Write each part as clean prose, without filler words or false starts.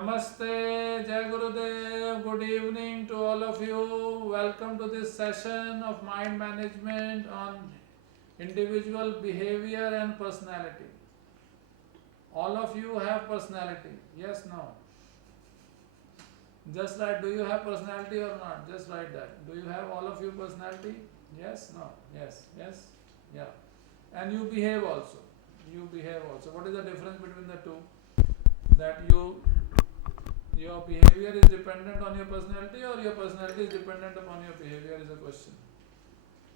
Namaste, Jai Gurudev, good evening to all of you. Welcome to this session of mind management on individual behavior and personality. All of you have personality, yes, no? Just write, do you have personality or not? Just write that. Do you have all of you personality? Yes, no, yes, yes, yeah. And you behave also. You behave also. What is the difference between the two? That your behavior is dependent on your personality or your personality is dependent upon your behavior is a question.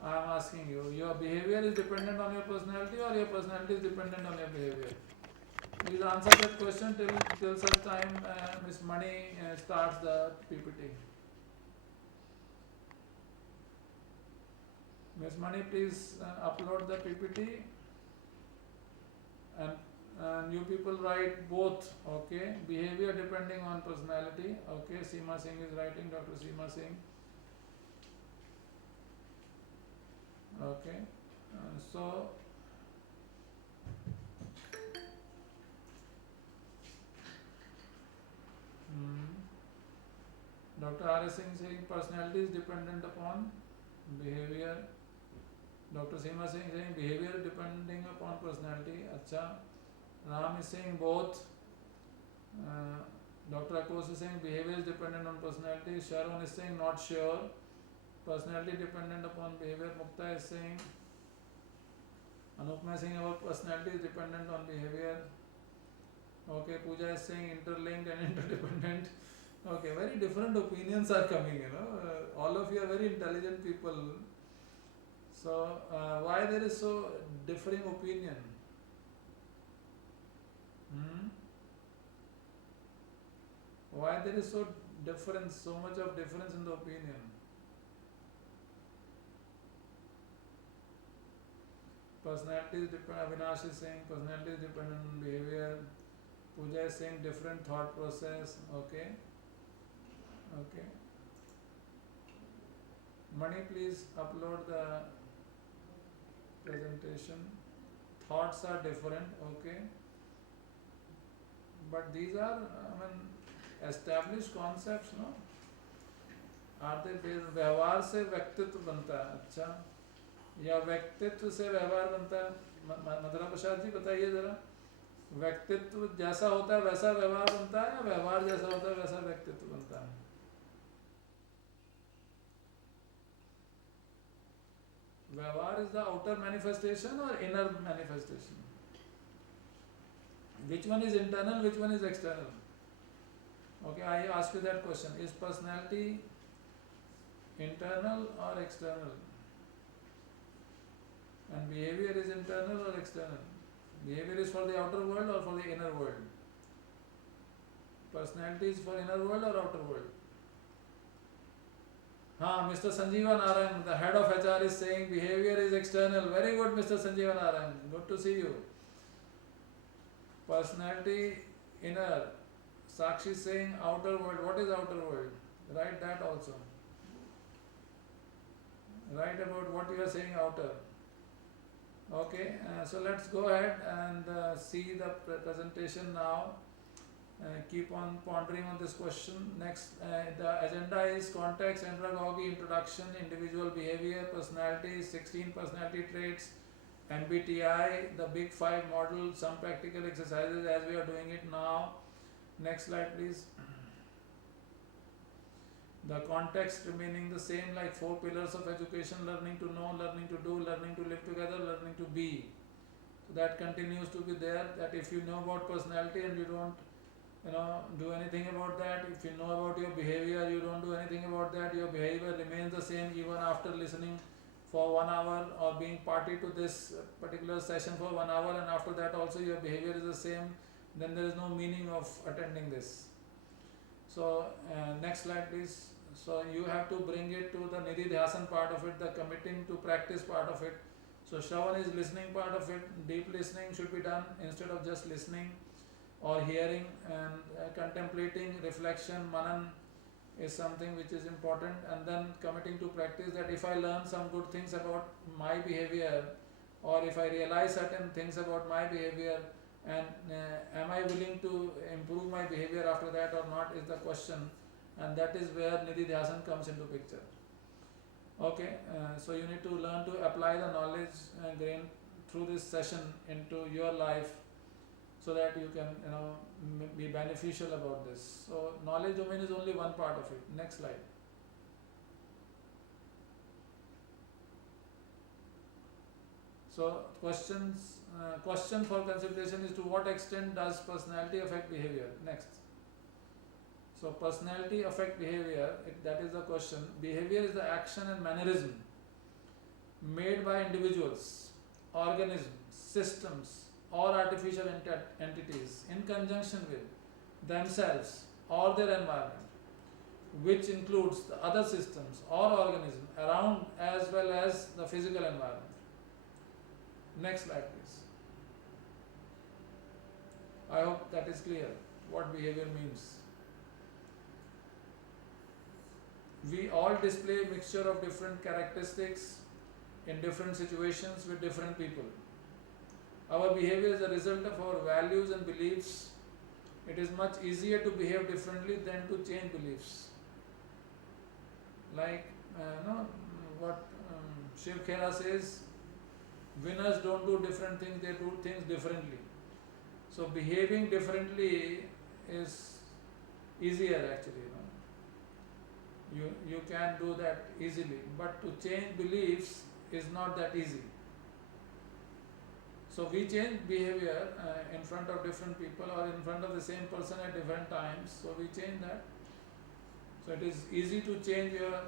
I am asking you, your behavior is dependent on your personality or your personality is dependent on your behavior? Please answer that question till such time Miss Mani starts the PPT. Miss Mani, please upload the PPT and you people write both, okay? Behavior depending on personality, okay? Seema Singh is writing, Dr. Seema Singh. Okay, so Dr. R. S. Singh saying personality is dependent upon behavior. Dr. Seema Singh saying behavior depending upon personality. Acha. Ram is saying both. Dr. Akos is saying behavior is dependent on personality. Sharon is saying not sure. Personality dependent upon behavior. Mukta is saying, Anupma is saying our personality is dependent on behavior. Okay, Pooja is saying interlinked and interdependent. Okay, very different opinions are coming, all of you are very intelligent people. So, why there is so differing opinion? Why there is so much of difference in the opinion? Personality is dependent, Avinash is saying personality is dependent on behavior. Pooja is saying different thought process, okay. Mani, please upload the presentation. Thoughts are different, okay. But these are, established concepts, no? Are they based? व्यवहार से व्यक्तित्व बनता है, अच्छा, या व्यक्तित्व से व्यवहार बनता है? मधुरा प्रसाद जी बताइए जरा, व्यक्तित्व जैसा होता है वैसा व्यवहार बनता है या व्यवहार जैसा होता है वैसा व्यक्तित्व बनता है? व्यवहार is the outer manifestation or inner manifestation? Which one is internal, which one is external? Okay, I ask you that question. Is personality internal or external? And behavior is internal or external? Behavior is for the outer world or for the inner world? Personality is for inner world or outer world? Mr. Sanjeevan Narayan, the head of HR, is saying behavior is external. Very good, Mr. Sanjeevan Narayan. Good to see you. Personality inner. Sakshi is saying outer world. What is outer world? Write that also. Write about what you are saying outer. Okay, so let's go ahead and see the presentation now. Keep on pondering on this question. Next, the agenda is context, andragogy, introduction, individual behavior, personality, 16 personality traits, MBTI, the big 5 model, some practical exercises as we are doing it now. Next slide please. The context remaining the same, like 4 pillars of education: learning to know, learning to do, learning to live together, learning to be. So that continues to be there, that if you know about personality and you don't do anything about that, if you know about your behavior, you don't do anything about that, your behavior remains the same even after listening for 1 hour or being party to this particular session for 1 hour, and after that also your behavior is the same, then there is no meaning of attending this. So next slide please. So you have to bring it to the nididhyasan part of it, the committing to practice part of it. So Shravan is listening part of it. Deep listening should be done instead of just listening or hearing, and contemplating, reflection, manan is something which is important, and then committing to practice, that if I learn some good things about my behavior, or if I realize certain things about my behavior, and am I willing to improve my behavior after that or not is the question, and that is where Nidhi Dhyasan comes into picture. Okay, so you need to learn to apply the knowledge gained through this session into your life, so that you can be beneficial about this. So knowledge domain is only one part of it. Next slide. So question for consideration is, to what extent does personality affect behavior? Next. So personality affect behavior, that is the question. Behavior is the action and mannerism made by individuals, organisms, systems or artificial entities in conjunction with themselves or their environment, which includes the other systems or organisms around as well as the physical environment. Next slide please. I hope that is clear what behavior means. We all display a mixture of different characteristics in different situations with different people. Our behavior is a result of our values and beliefs. It is much easier to behave differently than to change beliefs. Like what Shiv Khera says, winners don't do different things, they do things differently. So behaving differently is easier actually. You can do that easily, but to change beliefs is not that easy. So we change behavior in front of different people or in front of the same person at different times. So we change that. So it is easy to change your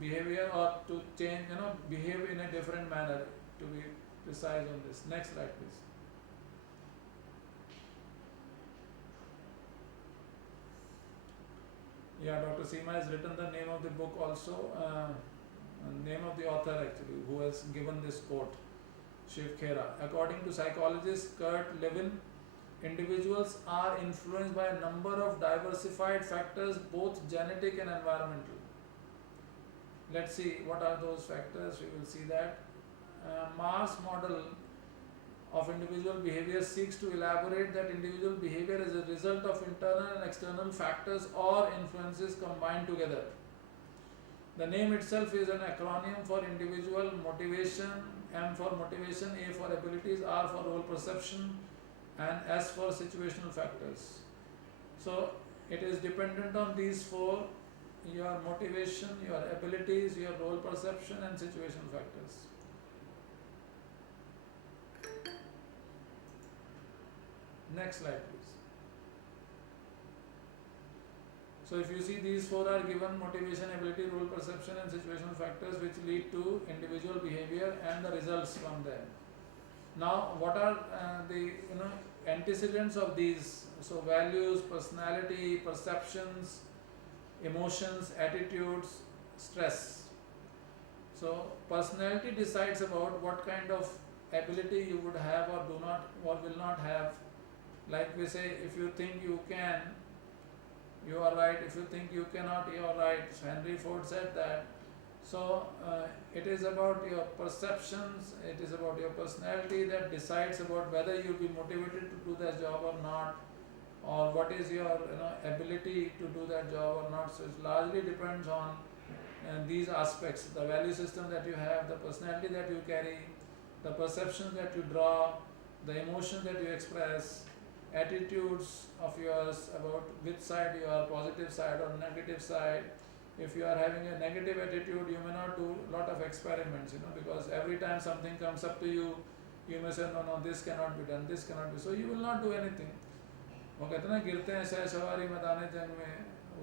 behavior or to change behave in a different manner, to be precise on this. Next slide please. Yeah, Dr. Seema has written the name of the book also, name of the author actually, who has given this quote, Shiv Khera. According to psychologist Kurt Lewin, individuals are influenced by a number of diversified factors, both genetic and environmental. Let's see what are those factors. We will see that. Mars model of individual behavior seeks to elaborate that individual behavior is a result of internal and external factors or influences combined together. The name itself is an acronym for individual motivation, M for motivation, A for abilities, R for role perception, and S for situational factors. So it is dependent on these four: your motivation, your abilities, your role perception, and situational factors. Next slide please. So if you see, these four are given: motivation, ability, role perception, and situational factors, which lead to individual behavior and the results from them. Now what are the antecedents of these? So values, personality, perceptions, emotions, attitudes, stress. So personality decides about what kind of ability you would have or do not or will not have. Like we say, if you think you can, you are right. If you think you cannot, you are right. So Henry Ford said that. So it is about your perceptions, it is about your personality that decides about whether you will be motivated to do that job or not, or what is your ability to do that job or not. So it largely depends on these aspects: the value system that you have, the personality that you carry, the perceptions that you draw, the emotions that you express, attitudes of yours about which side you are, positive side or negative side. If you are having a negative attitude, you may not do a lot of experiments, because every time something comes up to you, you may say, no, this cannot be done, this cannot be. So you will not do anything. वो कहते हैं गिरते हैं शायद सवारी मैदान जंग में,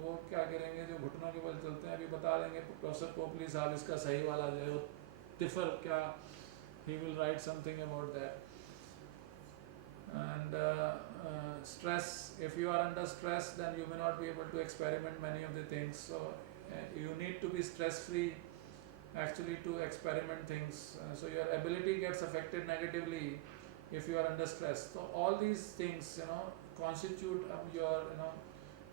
वो क्या करेंगे जो घुटनों के बल चलते हैं, अभी बता देंगे प्रोफेसर पोपली साहब इसका सही वाला जो है तिफर क्या, he will write something about that. And stress, if you are under stress, then you may not be able to experiment many of the things. So you need to be stress free actually to experiment things. So your ability gets affected negatively if you are under stress. So all these things constitute your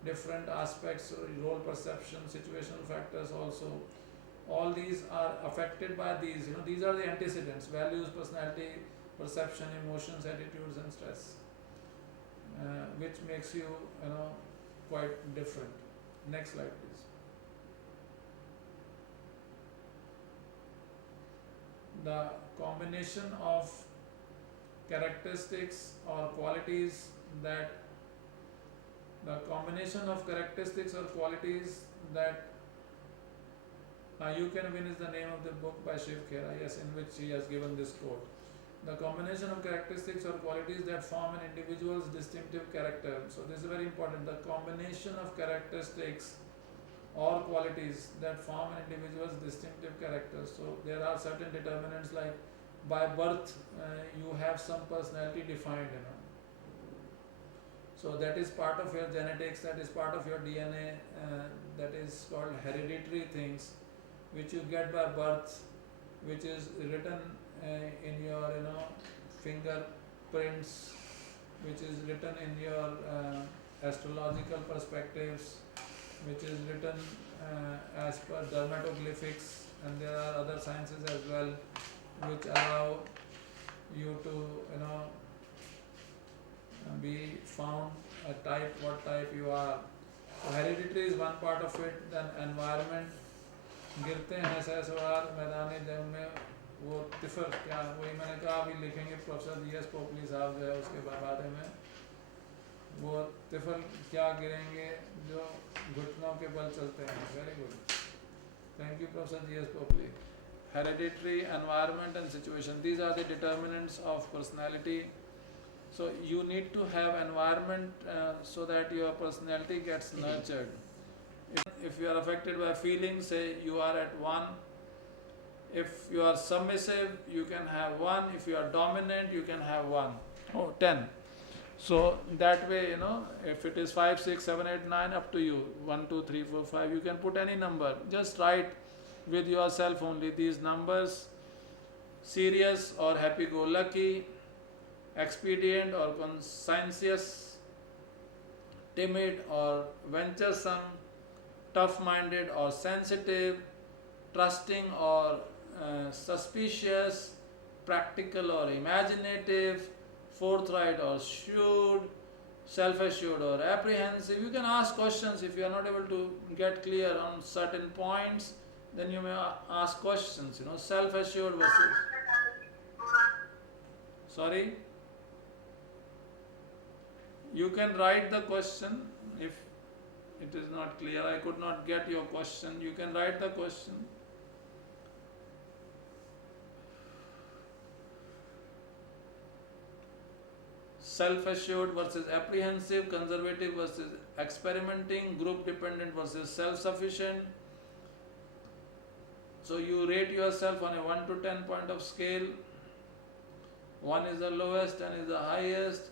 different aspects, role perception, situational factors also. All these are affected by these. These are the antecedents: values, personality, perception, emotions, attitudes, and stress. which makes you, quite different. Next slide, please. The combination of characteristics or qualities that You Can Win is the name of the book by Shiv Khera, yes, in which he has given this quote. The combination of characteristics or qualities that form an individual's distinctive character. So this is very important. The combination of characteristics or qualities that form an individual's distinctive character. So there are certain determinants, like by birth you have some personality defined, So that is part of your genetics, that is part of your DNA, that is called hereditary things, which you get by birth, which is written in your fingerprints, which is written in your astrological perspectives, which is written as per dermatoglyphics, and there are other sciences as well which allow you to be found a type, what type you are. So hereditary is one part of it. Then environment, गिरते हैं सहसवार मैदानी जंग में, वो तिफर क्या, वही मैंने कहा अभी लिखेंगे प्रोफेसर DS पोपली साहब जो है उसके बारे में, वो तिफर क्या गिरेंगे जो घुटनों के बल चलते हैं. Very good, thank you professor DS Popli. Hereditary, environment and situation, these are the determinants of personality. So you need to have environment so that your personality gets nurtured. If you are affected by feelings, say you are at 1. If you are submissive, you can have 1. If you are dominant, you can have 1. 10. So that way, if it is 5, 6, 7, 8, 9, up to you. 1, 2, 3, 4, 5. You can put any number. Just write with yourself only these numbers: serious or happy-go-lucky, expedient or conscientious, timid or venturesome, tough-minded or sensitive, trusting or suspicious, practical or imaginative, forthright or shrewd, self-assured or apprehensive. You can ask questions if you are not able to get clear on certain points. Then you may ask questions, self-assured versus... Sorry? You can write the question if it is not clear. I could not get your question. You can write the question. Self-assured versus apprehensive, conservative versus experimenting, group-dependent versus self-sufficient. So you rate yourself on a 1 to 10 point of scale. 1 is the lowest, 10 is the highest.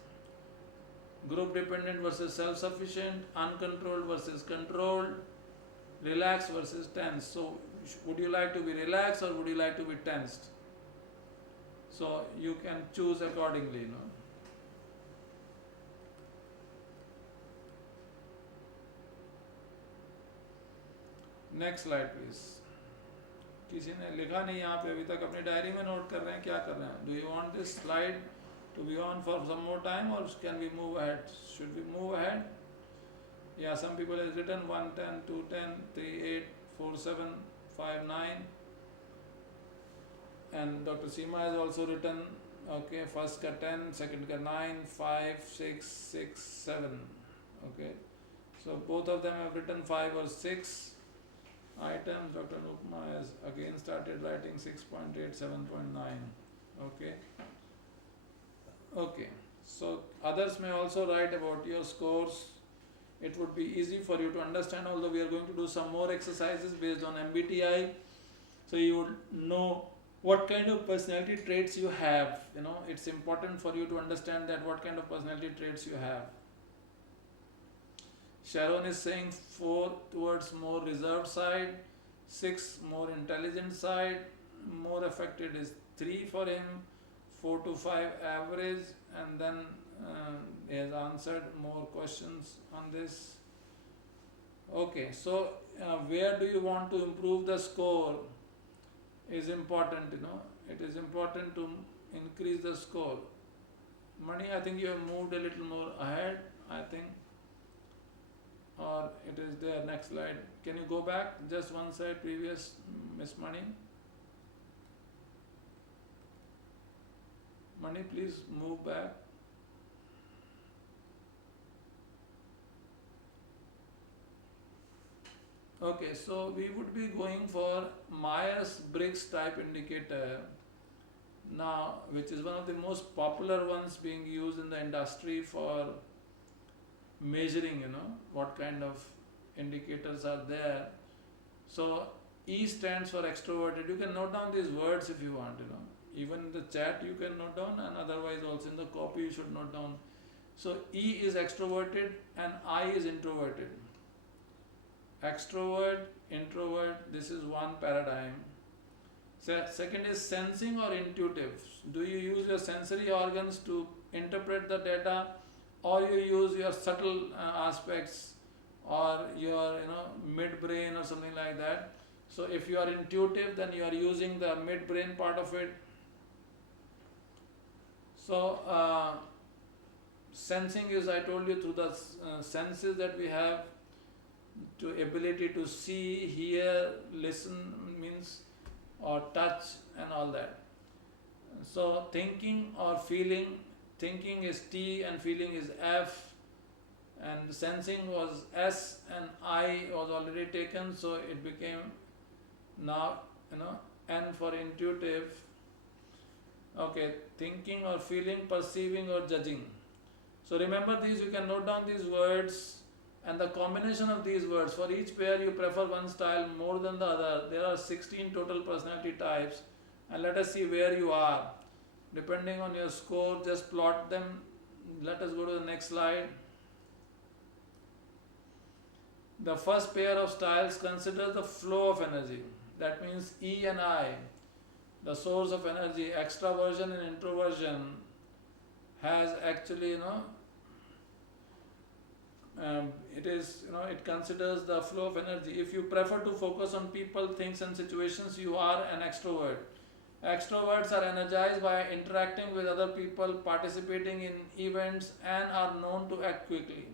Group dependent versus self-sufficient, uncontrolled versus controlled, relaxed versus tense. So would you like to be relaxed or would you like to be tensed? So you can choose accordingly, Next slide please. किसी ने लिखा नहीं यहाँ पे अभी तक, अपनी diary में नोट कर रहे हैं, क्या कर रहे हैं? Do you want this slide to be on for some more time or can we move ahead? Should we move ahead? Yeah, some people has written 1, 10, 2, 10, 3, 8, 4, 7, 5, 9. And Dr. Seema has also written, okay, first ka 10, second ka 9, 5, 6, 6, 7. Okay. So both of them have written 5 or 6 items. Dr. Nupma has again started writing 6.8, 7.9. Okay. Okay. So others may also write about your scores. It would be easy for you to understand, although we are going to do some more exercises based on MBTI. So you would know what kind of personality traits you have. It's important for you to understand that what kind of personality traits you have. Sharon is saying 4 towards more reserved side, 6 more intelligent side, more affected is 3 for him, 4 to 5 average, and then he has answered more questions on this. Okay, so where do you want to improve the score is important, it is important to increase the score. Money, I think you have moved a little more ahead, I think. Or it is there, next slide. Can you go back just one slide previous, Miss Money? Money, please move back. Okay, so we would be going for Myers-Briggs type indicator now, which is one of the most popular ones being used in the industry for measuring, what kind of indicators are there. So E stands for extroverted. You can note down these words if you want, even in the chat you can note down, and otherwise also in the copy you should note down. So E is extroverted and I is introverted. Extrovert, introvert, this is one paradigm. Second is sensing or intuitive. Do you use your sensory organs to interpret the data, or you use your subtle aspects, or your midbrain or something like that? So if you are intuitive, then you are using the midbrain part of it. So sensing is, I told you, through the senses that we have, to ability to see, hear, listen, means, or touch and all that. So thinking or feeling, thinking is T and feeling is F, and sensing was S and I was already taken, so it became now N for intuitive. Okay, thinking or feeling, perceiving or judging. So remember these, you can note down these words and the combination of these words. For each pair you prefer one style more than the other. There are 16 total personality types, and let us see where you are. Depending on your score, just plot them. Let us go to the next slide. The first pair of styles considers the flow of energy. That means E and I, the source of energy. Extraversion and introversion has actually, it considers the flow of energy. If you prefer to focus on people, things and situations, you are an extrovert. Extroverts are energized by interacting with other people, participating in events, and are known to act quickly.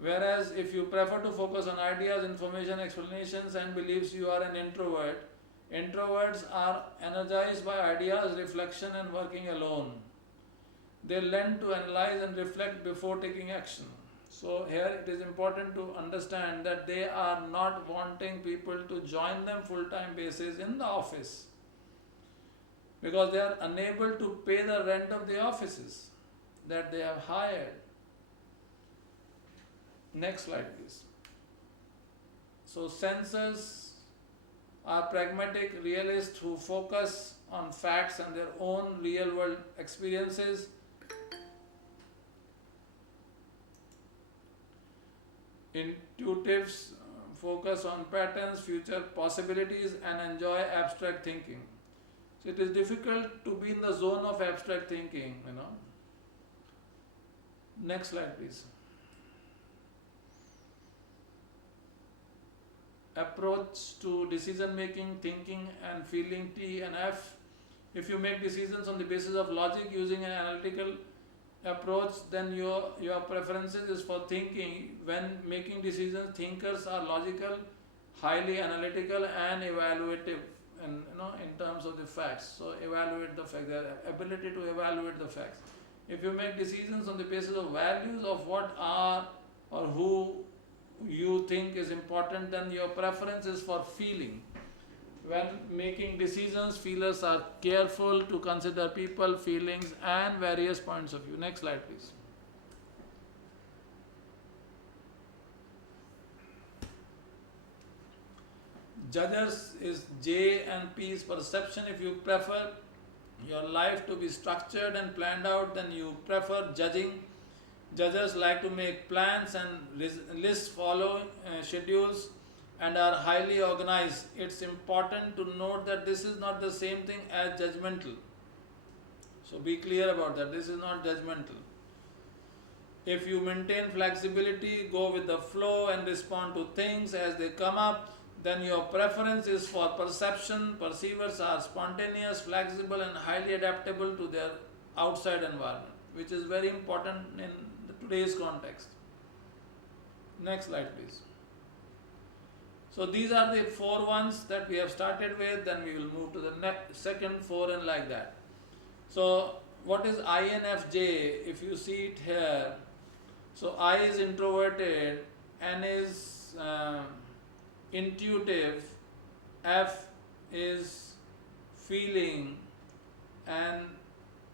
Whereas if you prefer to focus on ideas, information, explanations and beliefs, you are an introvert. Introverts are energized by ideas, reflection and working alone. They learn to analyze and reflect before taking action. So here it is important to understand that they are not wanting people to join them full-time basis in the office, because they are unable to pay the rent of the offices that they have hired. Next slide please. So sensors are pragmatic realists who focus on facts and their own real world experiences. Intuitives focus on patterns, future possibilities and enjoy abstract thinking. So it is difficult to be in the zone of abstract thinking, Next slide please. Approach to decision making, thinking and feeling T and F. If you make decisions on the basis of logic using an analytical approach, then your preferences is for thinking. When making decisions, thinkers are logical, highly analytical and evaluative, and in terms of the facts. So evaluate the facts, their ability to evaluate the facts. If you make decisions on the basis of values of what are or who you think is important, then your preference is for feeling. When making decisions, feelers are careful to consider people, feelings and various points of view. Next slide please. Judges is J and P is perception. If you prefer your life to be structured and planned out, then you prefer judging. Judges like to make plans and lists, follow schedules and are highly organized. It's important to note that this is not the same thing as judgmental. So be clear about that. This is not judgmental. If you maintain flexibility, go with the flow and respond to things as they come up, then your preference is for perception. Perceivers are spontaneous, flexible and highly adaptable to their outside environment, which is very important in today's context. Next slide, please. So these are the 4 ones that we have started with, then we will move to the second 4 and like that. So what is INFJ? If you see it here, so I is introverted, N is intuitive, F is feeling, and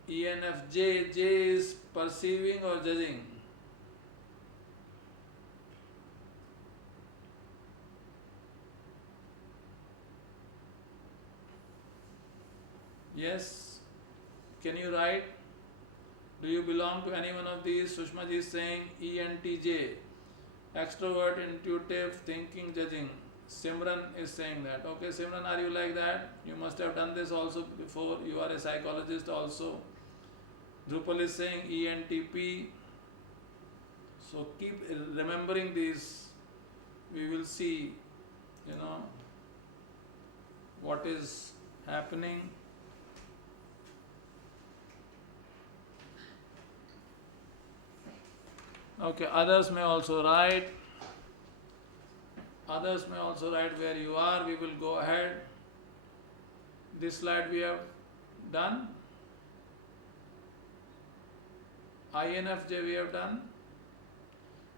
ENFJ, J is perceiving or judging. Yes, can you write? Do you belong to any one of these? Sushma ji is saying ENTJ, extrovert, intuitive, thinking, judging. Simran is saying that. Okay, Simran, are you like that? You must have done this also before. You are a psychologist also. Drupal is saying ENTP. So keep remembering these. We will see, what is happening. Okay, others may also write. Others may also write where you are. We will go ahead. This slide we have done. INFJ we have done.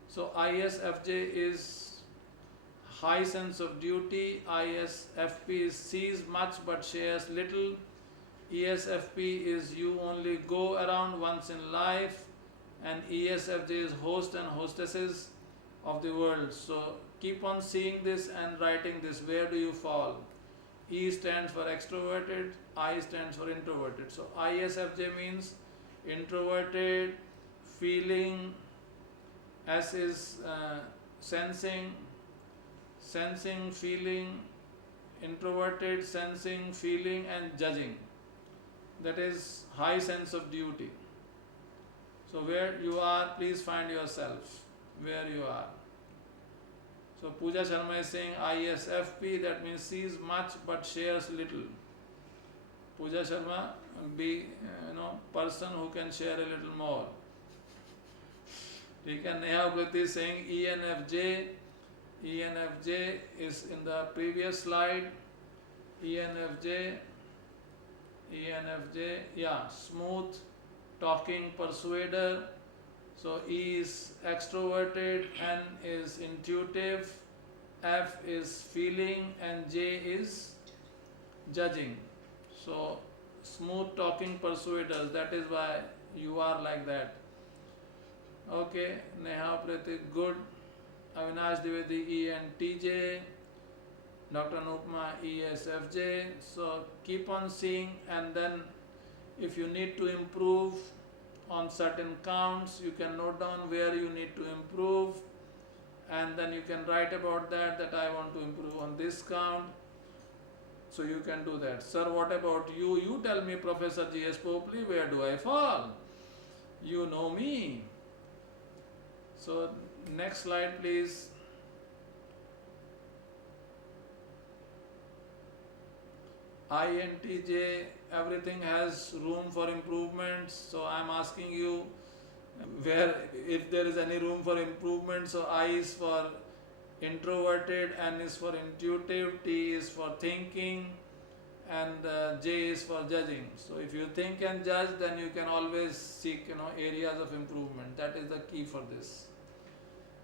So ISFJ is high sense of duty. ISFP sees much but shares little. ESFP is you only go around once in life. And ESFJ is host and hostesses of the world. So keep on seeing this and writing this. Where do you fall? E stands for extroverted, I stands for introverted. So ISFJ means introverted, feeling, S is sensing, feeling, introverted, sensing, feeling, and judging. That is high sense of duty. So where you are, please find yourself where you are. So Pooja Sharma is saying ISFP, that means sees much but shares little. Pooja Sharma, be person who can share a little more. Neha Ukriti is saying ENFJ. ENFJ is in the previous slide. ENFJ, yeah, smooth, talking persuader. So E is extroverted, N is intuitive, F is feeling, and J is judging. So smooth talking persuaders, that is why you are like that. Okay, Neha Pratik, good. Avinash Dwivedi, ENTJ. Dr. Nupma, ESFJ. So keep on seeing, and then if you need to improve on certain counts, you can note down where you need to improve, and then you can write about that I want to improve on this count. So you can do that. Sir, what about you? You tell me, Professor G.S. Popley, where do I fall? You know me. So next slide, please. INTJ, everything has room for improvement. So I am asking you where, if there is any room for improvement. So I is for introverted, N is for intuitive, T is for thinking, and J is for judging. So if you think and judge, then you can always seek areas of improvement. That is the key for this.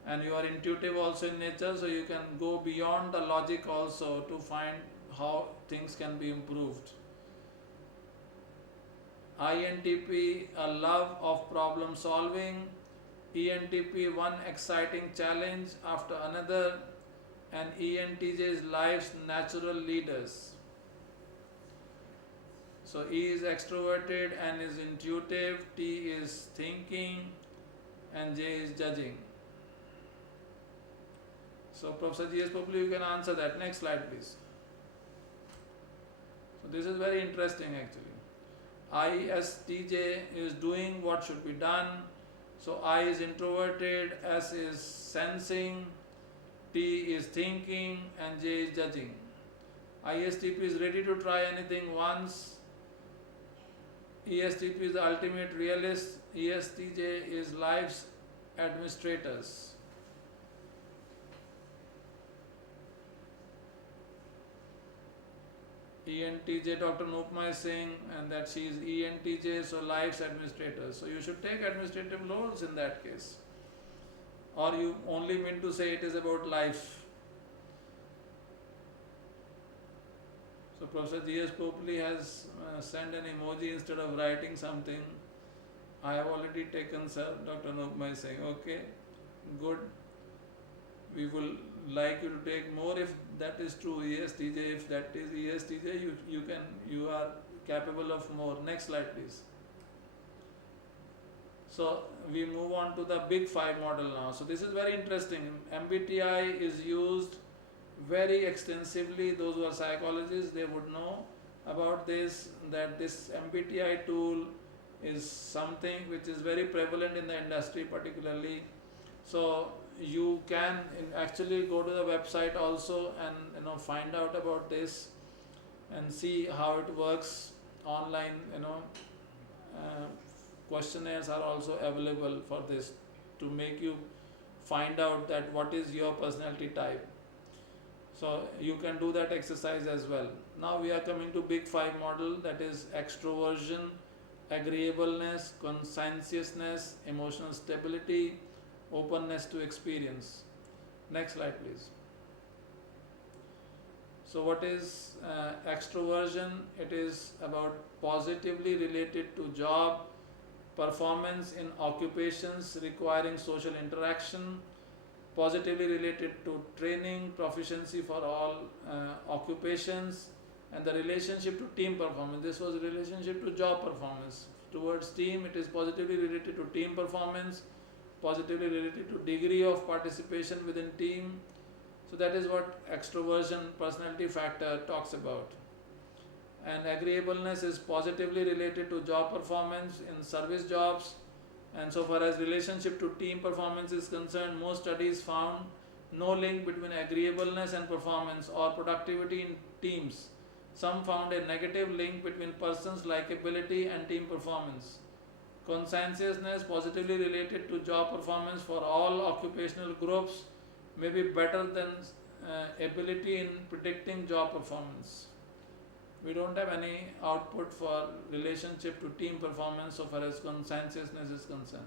And you are intuitive also in nature, so you can go beyond the logic also to find how things can be improved. INTP, a love of problem solving. ENTP, one exciting challenge after another. And ENTJ is life's natural leaders. So E is extroverted, N is intuitive, T is thinking, and J is judging. So Professor G.S. Popley, you can answer that. Next slide, please. So this is very interesting actually. ISTJ is doing what should be done. So I is introverted, S is sensing, T is thinking, and J is judging. ISTP is ready to try anything once. ESTP is the ultimate realist. ESTJ is life's administrators. ENTJ, Dr. Nupma is saying, and that she is ENTJ, so life's administrator. So you should take administrative roles in that case. Or you only mean to say it is about life. So Professor G.S. Popley has sent an emoji instead of writing something. I have already taken, sir. Dr. Nupma is saying, okay, good. We will like you to take more if that is true. ESTJ, if that is ESTJ, you are capable of more. Next slide, please. So we move on to the Big Five model now. So this is very interesting. MBTI is used very extensively. Those who are psychologists, they would know about this, that this MBTI tool is something which is very prevalent in the industry particularly. So you can actually go to the website also and find out about this and see how it works online. Questionnaires are also available for this to make you find out that what is your personality type. So you can do that exercise as well. Now we are coming to Big Five model, that is extroversion, agreeableness, conscientiousness, emotional stability, openness to experience. Next slide, please. So what is extroversion? It is about positively related to job, performance in occupations requiring social interaction, positively related to training, proficiency for all occupations, and the relationship to team performance. This was relationship to job performance. Towards team, it is positively related to team performance, positively related to degree of participation within team. So that is what extroversion personality factor talks about. And agreeableness is positively related to job performance in service jobs. And so far as relationship to team performance is concerned, most studies found no link between agreeableness and performance or productivity in teams. Some found a negative link between persons' likability and team performance. Conscientiousness, positively related to job performance for all occupational groups, may be better than ability in predicting job performance. We don't have any output for relationship to team performance so far as conscientiousness is concerned.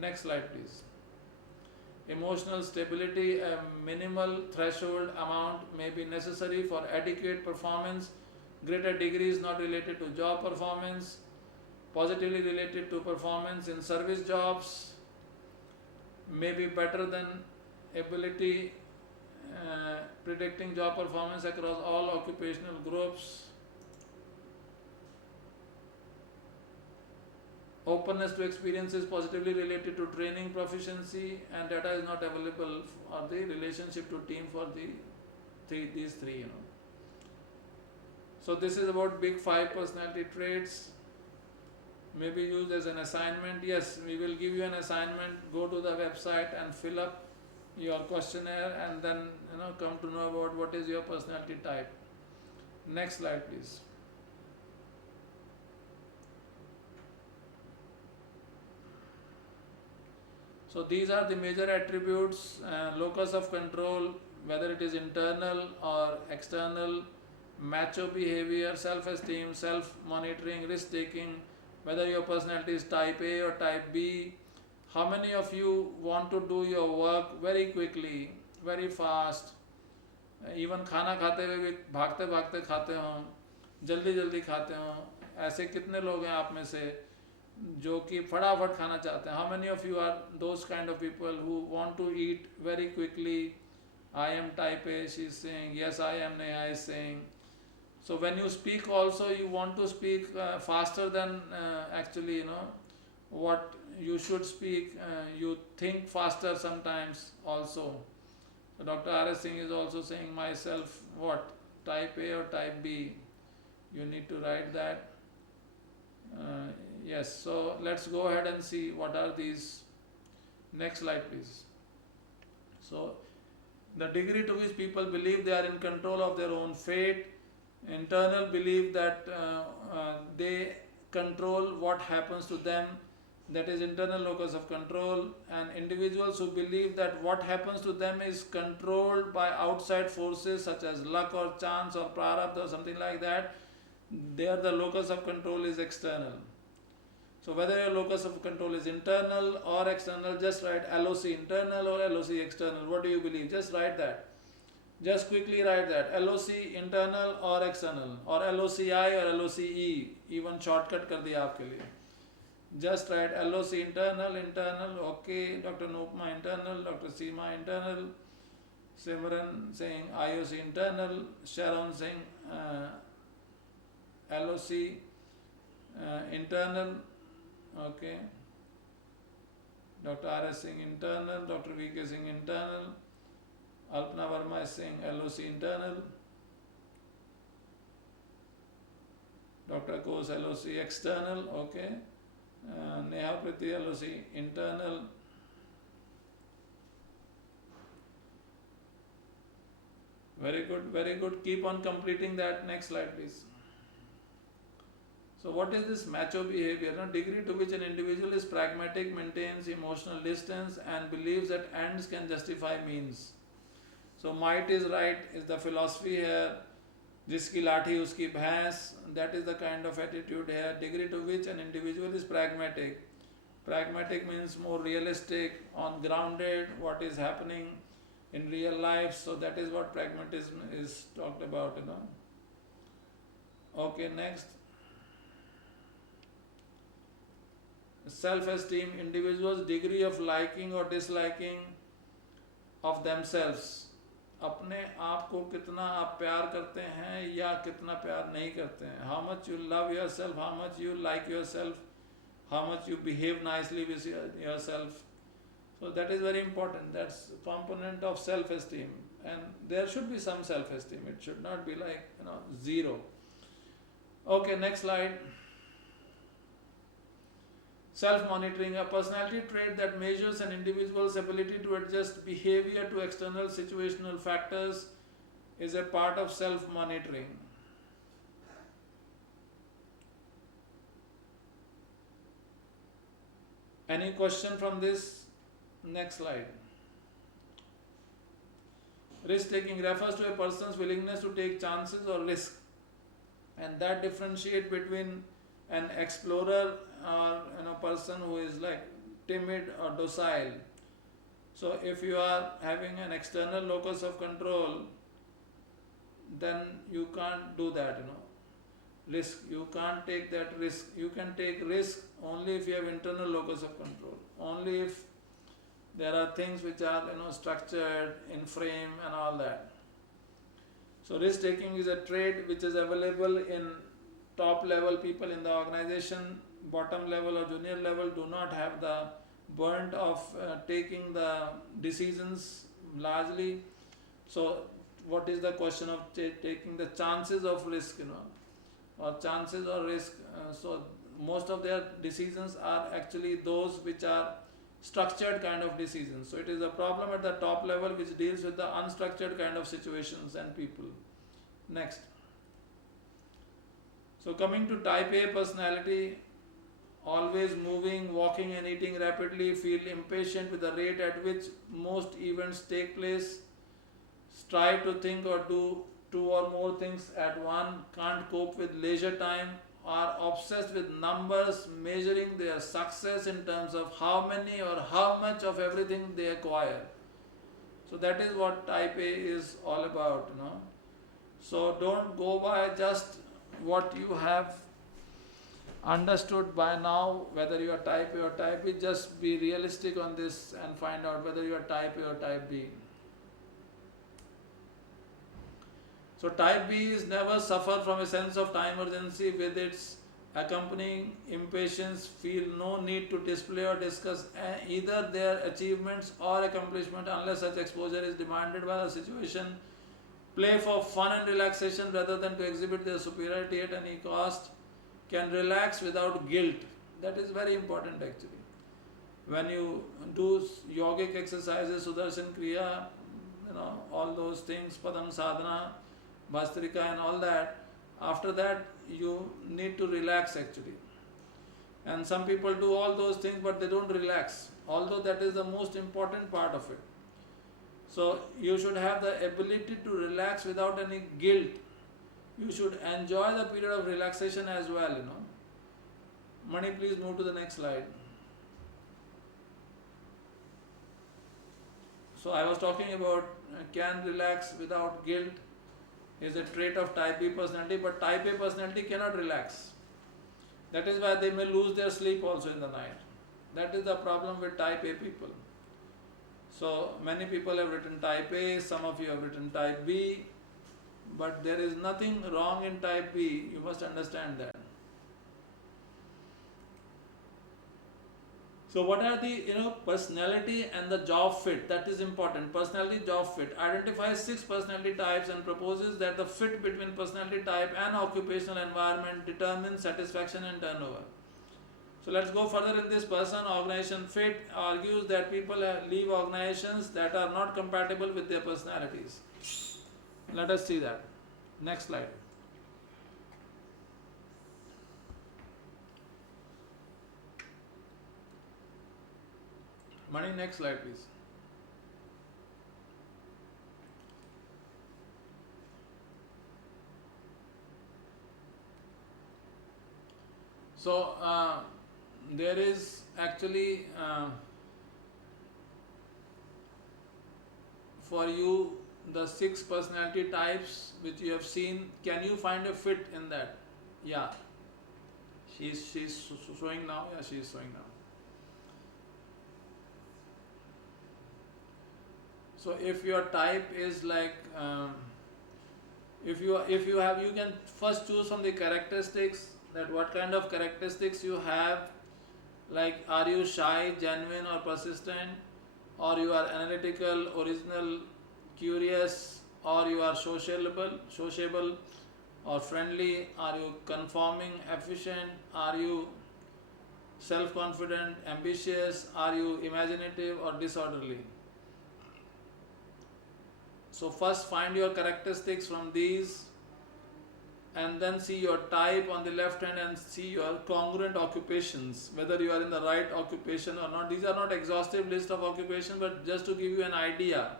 Next slide, please. Emotional stability, a minimal threshold amount may be necessary for adequate performance. Greater degree is not related to job performance. Positively related to performance in service jobs may be better than ability predicting job performance across all occupational groups. Openness to experience is positively related to training proficiency, and data is not available for the relationship to team for these three. So this is about Big Five personality traits. May be used as an assignment. Yes, we will give you an assignment. Go to the website and fill up your questionnaire, and then come to know about what is your personality type. Next slide, please. So these are the major attributes, locus of control, whether it is internal or external, macho behavior, self-esteem, self-monitoring, risk-taking, whether your personality is type A or type B. How many of you want to do your work very quickly, very fast? Even खाना खाते हुए भी भागते भागते खाते हों, जल्दी जल्दी खाते हों. ऐसे कितने लोग हैं आप में से जो कि फटाफट खाना चाहते हैं? How many of you are those kind of people who want to eat very quickly? I am type A, she is saying. Yes, I am, Neha is saying. So when you speak also, you want to speak faster than actually, what you should speak. You think faster sometimes also. So Dr. R.S. Singh is also saying, myself, what? Type A or type B? You need to write that. Yes, so let's go ahead and see what are these. Next slide, please. So the degree to which people believe they are in control of their own fate, internal belief that they control what happens to them, that is internal locus of control. And individuals who believe that what happens to them is controlled by outside forces such as luck or chance or prarabdha or something like that, there the locus of control is external. So whether your locus of control is internal or external, just write LOC internal or LOC external. What do you believe? Just write that. Just quickly write that. LOC internal or external, or LOCI or LOCE. Even shortcut कर दिया आपके लिए. Just write LOC internal. Okay. Dr. Nupma internal. Dr. Seema internal. Simran saying IOC internal. Sharon saying LOC internal. Okay. Dr. R.S. Singh internal. Dr. V.K. Singh internal. Alpna Verma is saying LOC internal. Dr. Kos LOC external. Okay. Neha Priti LOC internal. Very good, very good. Keep on completing that. Next slide, please. So what is this macho behavior? Now, degree to which an individual is pragmatic, maintains emotional distance and believes that ends can justify means. So might is right is the philosophy here. Jiski lathi uski bhais. That is the kind of attitude here. Degree to which an individual is pragmatic. Pragmatic means more realistic, on grounded, what is happening in real life. So that is what pragmatism is talked about, Okay, next. Self-esteem, individuals' degree of liking or disliking of themselves. अपने आप को कितना आप प्यार करते हैं या कितना प्यार नहीं करते हैं. How much you love yourself, how much you like yourself, how much you behave nicely with yourself. So that is very important. That's a component of self-esteem, and there should be some self-esteem. It should not be like zero. Okay, next slide. Self-monitoring, a personality trait that measures an individual's ability to adjust behavior to external situational factors, is a part of self-monitoring. Any question from this? Next slide. Risk-taking refers to a person's willingness to take chances or risk, and that differentiate between an explorer or person who is like timid or docile. So if you are having an external locus of control, then you can't do that, risk. You can't take that risk. You can take risk only if you have internal locus of control. Only if there are things which are structured in frame and all that. So risk taking is a trait which is available in top level people in the organization. Bottom level or junior level do not have the burnt of taking the decisions largely. So what is the question of taking the chances of risk, or chances or risk? So most of their decisions are actually those which are structured kind of decisions. So it is a problem at the top level which deals with the unstructured kind of situations and people. Next. So coming to type A personality, always moving, walking and eating rapidly, feel impatient with the rate at which most events take place, strive to think or do two or more things at once, can't cope with leisure time, are obsessed with numbers, measuring their success in terms of how many or how much of everything they acquire. So that is what type A is all about, So don't go by just what you have understood by now, whether you are type A or type B. Just be realistic on this and find out whether you are type A or type B. So type B is never suffer from a sense of time urgency with its accompanying impatience, feel no need to display or discuss either their achievements or accomplishment unless such exposure is demanded by the situation, play for fun and relaxation rather than to exhibit their superiority at any cost, can relax without guilt. That is very important actually. When you do yogic exercises, Sudarshan Kriya, all those things, Padam Sadhana, Bhastrika and all that, after that you need to relax actually. And some people do all those things but they don't relax, although that is the most important part of it. So you should have the ability to relax without any guilt. You should enjoy the period of relaxation as well, you know. Mani, please move to the next slide. So I was talking about can relax without guilt is a trait of type B personality, but type A personality cannot relax. That is why they may lose their sleep also in the night. That is the problem with type A people. So many people have written type A, some of you have written type B, but there is nothing wrong in type B, you must understand that. So what are the personality and the job fit? That is important. Personality, job fit. Identifies 6 personality types and proposes that the fit between personality type and occupational environment determines satisfaction and turnover. So let's go further in this person. Organization fit argues that people leave organizations that are not compatible with their personalities. Let us see that. Next slide. Mani, next slide please. So there is actually for you the 6 personality types which you have seen. Can you find a fit in that? Yeah, she's showing now. Yeah, she is showing now. So if your type is like if you have, you can first choose from the characteristics, that what kind of characteristics you have. Like, are you shy, genuine or persistent, or you are analytical, original, curious, or you are sociable or friendly, are you conforming, efficient, are you self-confident, ambitious, are you imaginative or disorderly. So first find your characteristics from these and then see your type on the left hand and see your congruent occupations, whether you are in the right occupation or not. These are not exhaustive list of occupations, but just to give you an idea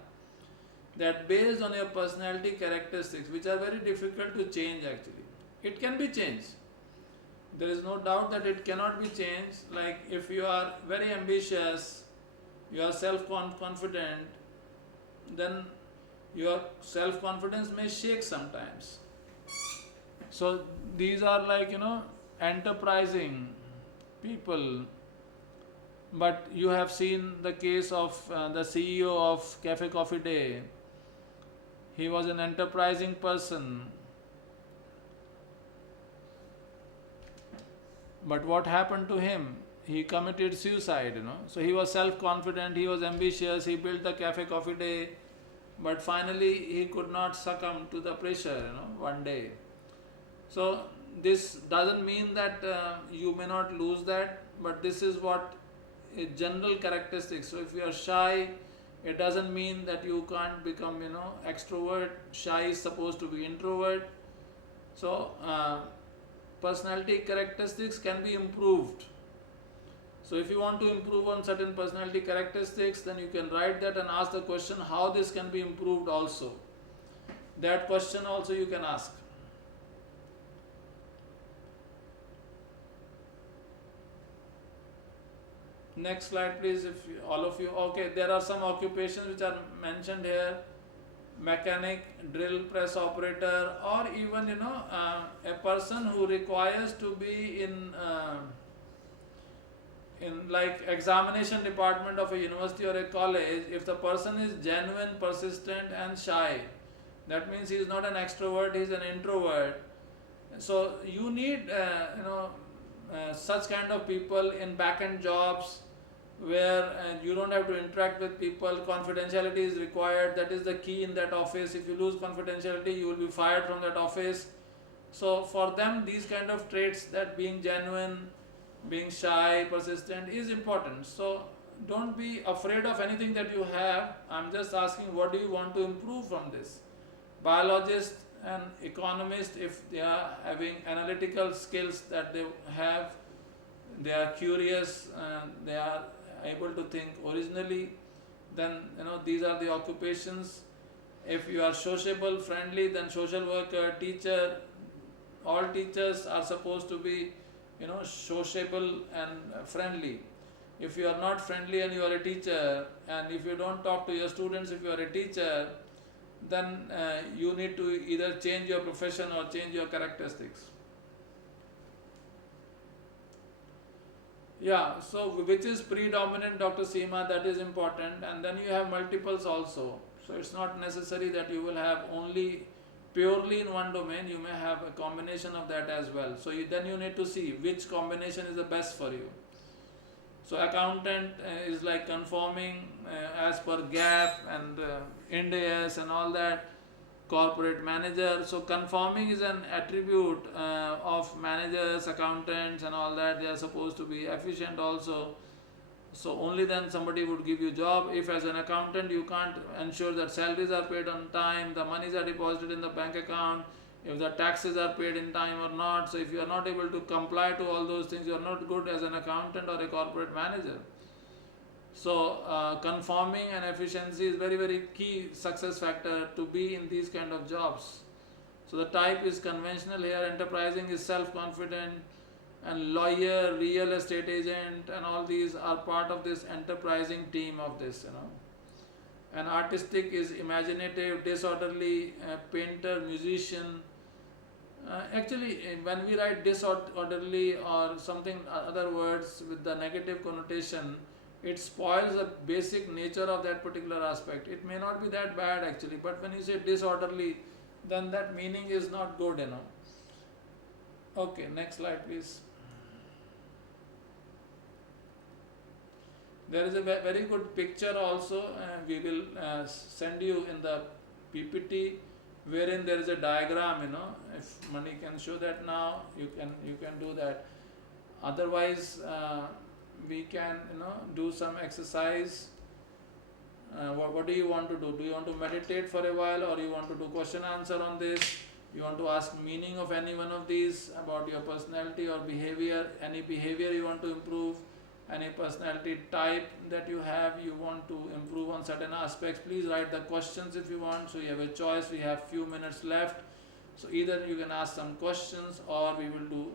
that based on your personality characteristics, which are very difficult to change actually. It can be changed. There is no doubt that it cannot be changed. Like if you are very ambitious, you are self-confident, then your self-confidence may shake sometimes. So these are like, enterprising people. But you have seen the case of the CEO of Cafe Coffee Day. He was an enterprising person. But what happened to him? He committed suicide, So he was self-confident, he was ambitious, he built the Cafe Coffee Day. But finally he could not succumb to the pressure, one day. So this doesn't mean that you may not lose that, but this is what a general characteristic. So if you are shy, it doesn't mean that you can't become, extrovert. Shy is supposed to be introvert. So personality characteristics can be improved. So if you want to improve on certain personality characteristics, then you can write that and ask the question how this can be improved also. That question also you can ask. Next slide please, if you, all of you. Okay, there are some occupations which are mentioned here. Mechanic, drill press operator, or even a person who requires to be in like examination department of a university or a college. If the person is genuine, persistent and shy, that means he is not an extrovert, he is an introvert. So you need such kind of people in back-end jobs where you don't have to interact with people. Confidentiality is required. That is the key in that office. If you lose confidentiality, you will be fired from that office. So for them, these kind of traits, that being genuine, being shy, persistent, is important. So don't be afraid of anything that you have. I'm just asking, what do you want to improve from this? Biologist and economist, if they are having analytical skills that they have, they are curious, they are able to think originally, then these are the occupations. If you are sociable, friendly, then social worker, teacher. All teachers are supposed to be sociable and friendly. If you are not friendly and you are a teacher, and if you don't talk to your students, if you are a teacher, then you need to either change your profession or change your characteristics. Yeah, so which is predominant, Dr. Seema, that is important, and then you have multiples also. So it's not necessary that you will have only purely in one domain, you may have a combination of that as well. So then you need to see which combination is the best for you. So accountant is like conforming as per gap and Ind AS and all that. Corporate manager, so conforming is an attribute of managers, accountants and all that. They are supposed to be efficient also. So only then somebody would give you job. If as an accountant you can't ensure that salaries are paid on time, the monies are deposited in the bank account, if the taxes are paid in time or not. So if you are not able to comply to all those things, you are not good as an accountant or a corporate manager. So conforming and efficiency is very, very key success factor to be in these kind of jobs. So the type is conventional here, enterprising is self-confident, and lawyer, real estate agent and all these are part of this enterprising team of this, And artistic is imaginative, disorderly, painter, musician. Actually, when we write disorderly or something, other words with the negative connotation, it spoils the basic nature of that particular aspect. It may not be that bad actually, but when you say disorderly, then that meaning is not good, Okay, next slide please. There is a very good picture also, we will send you in the PPT, wherein there is a diagram, If Mani can show that now, you can do that. Otherwise, we can do some exercise. What do you want to do? Do you want to meditate for a while, or you want to do question answer on this? You want to ask meaning of any one of these about your personality or behavior, any behavior you want to improve, any personality type that you have, you want to improve on certain aspects. Please write the questions if you want. So you have a choice. We have few minutes left. So either you can ask some questions or we will do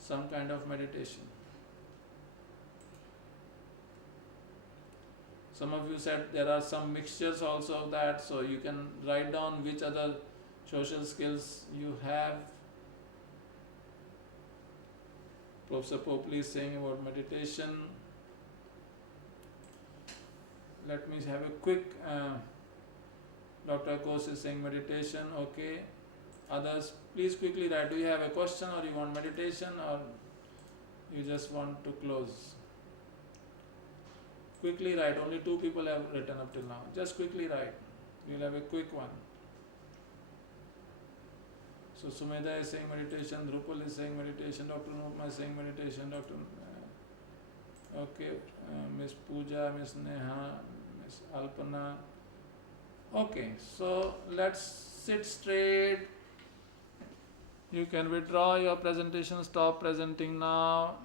some kind of meditation. Some of you said there are some mixtures also of that, so you can write down which other social skills you have. Professor Popley is saying about meditation. Let me have a quick, Dr. Kos is saying meditation, okay. Others, please quickly write, do you have a question or you want meditation or you just want to close? Quickly write, only 2 people have written up till now. Just quickly write, we will have a quick one. So Sumedha is saying meditation, Drupal is saying meditation, Dr. Nupma is saying meditation, Miss Pooja, Miss Neha, Miss Alpana. Okay, so let's sit straight. You can withdraw your presentation, stop presenting now.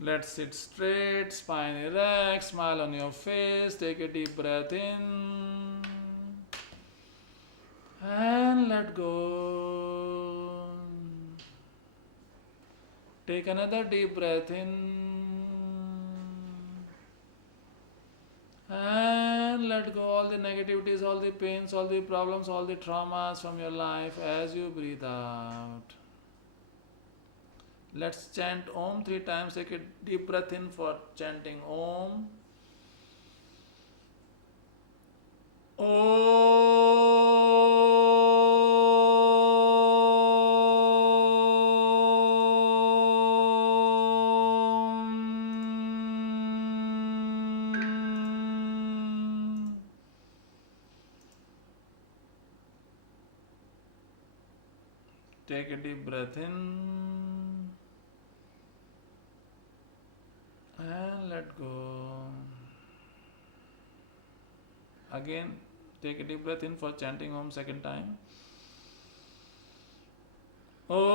Let's sit straight, spine erect, smile on your face, take a deep breath in and let go. Take another deep breath in and let go all the negativities, all the pains, all the problems, all the traumas from your life as you breathe out. Let's chant Om 3 times. Take a deep breath in for chanting Om. Om. Take a deep breath in and let go. Again, take a deep breath in for chanting Om second time. Om.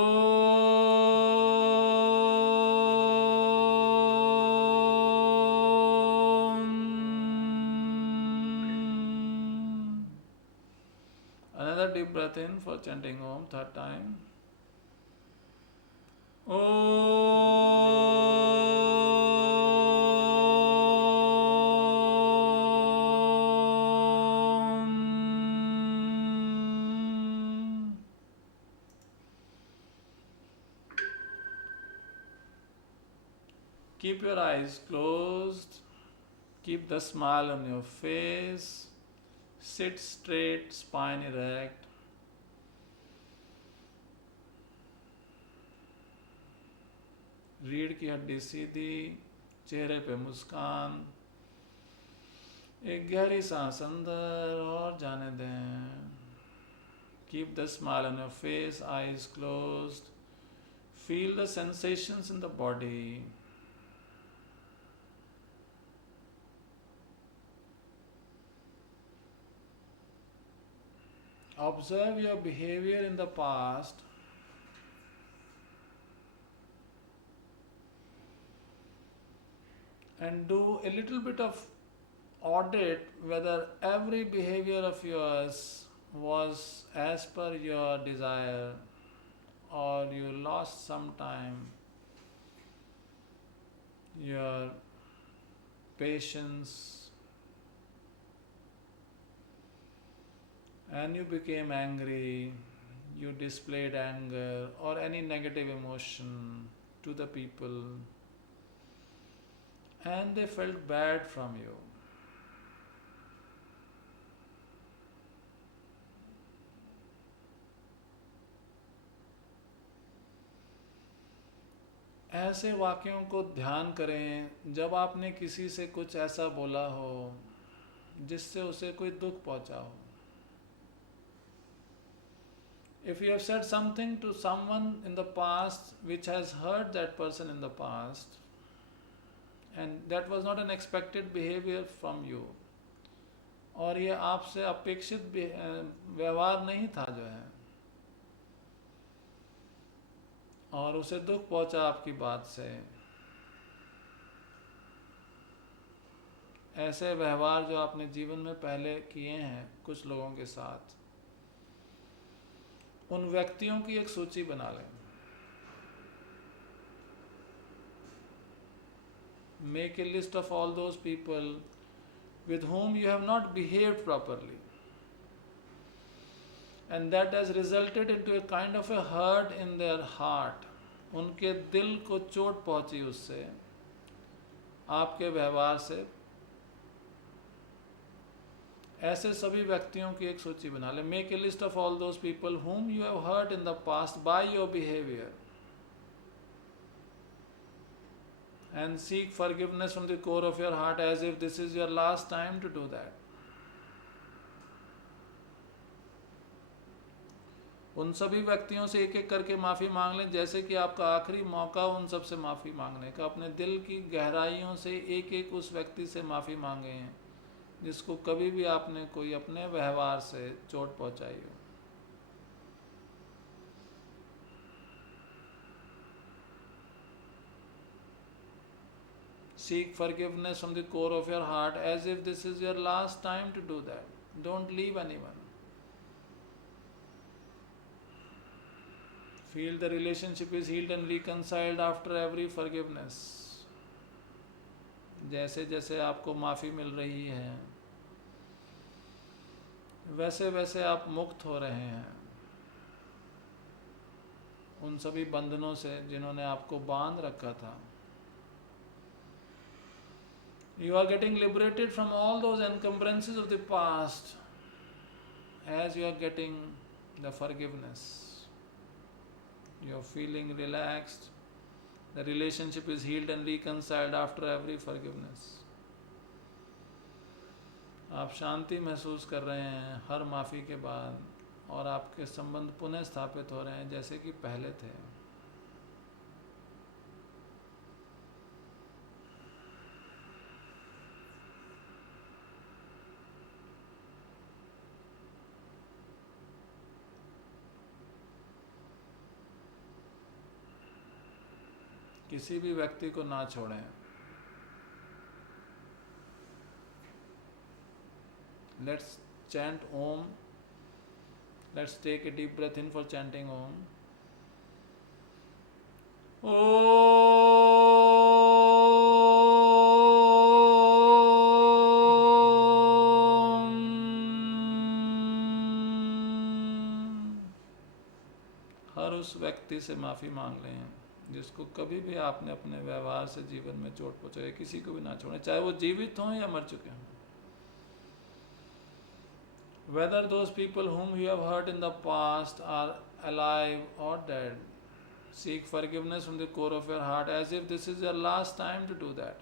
Another deep breath in for chanting Om third time. Om. Keep your eyes closed. Keep the smile on your face. Sit straight, spine erect. रीढ़ की हड्डी सीधी, चेहरे पे मुस्कान. एक गहरी सांस अंदर और जाने दें. Keep the smile on your face, eyes closed. Feel the sensations in the body. Observe your behavior in the past. And do a little bit of audit whether every behavior of yours was as per your desire, or you lost some time, your patience, and you became angry, you displayed anger or any negative emotion to the people, and they felt bad from you. ऐसे वाक्यों को ध्यान करें जब आपने किसी से कुछ ऐसा बोला हो जिससे उसे कोई दुख पहुंचा हो. If you have said something to someone in the past which has hurt that person in the past, and that was not an expected behavior from you, और ये आपसे अपेक्षित व्यवहार नहीं था जो है, और उसे दुख पहुंचा आपकी बात से, ऐसे व्यवहार जो आपने जीवन में पहले किए हैं कुछ लोगों के साथ, उन व्यक्तियों की एक सूची बना लें. Make a list of all those people with whom you have not behaved properly, and that has resulted into a kind of a hurt in their heart. उनके दिल को चोट पहुंची उससे, आपके व्यवहार से. ऐसे सभी व्यक्तियों की एक सूची बना ले. Make a list of all those people whom you have hurt in the past by your behavior, and seek forgiveness from the core of your heart as if this is your last time to do that. उन सभी व्यक्तियों से एक एक करके माफ़ी मांग लें जैसे कि आपका आखिरी मौका उन सब से माफ़ी मांगने का. अपने दिल की गहराइयों से एक एक उस व्यक्ति से माफ़ी मांगे हैं जिसको कभी भी आपने कोई अपने व्यवहार से चोट पहुंचाई हो. Seek forgiveness from the core of your heart as if this is your last time to do that. Don't leave anyone. Feel the relationship is healed and reconciled after every forgiveness. जैसे जैसे आपको माफ़ी मिल रही है वैसे वैसे आप मुक्त हो रहे हैं उन सभी बंधनों से जिन्होंने आपको बांध रखा था. You are getting liberated from all those encumbrances of the past as you are getting the forgiveness. You are feeling relaxed. The relationship is healed and reconciled after every forgiveness. आप शांति महसूस कर रहे हैं हर माफ़ी के बाद, और आपके संबंध पुनः स्थापित हो रहे हैं जैसे कि पहले थे. किसी भी व्यक्ति को ना छोड़ें. Let's chant Om. Let's take a deep breath in for chanting Om. हर उस व्यक्ति से माफ़ी मांग लें जिसको कभी भी आपने अपने व्यवहार से जीवन में चोट पहुँचाई. किसी को भी ना छोड़ें, चाहे वो जीवित हों या मर चुके हों. Whether those people whom you have hurt in the past are alive or dead, seek forgiveness from the core of your heart as if this is your last time to do that.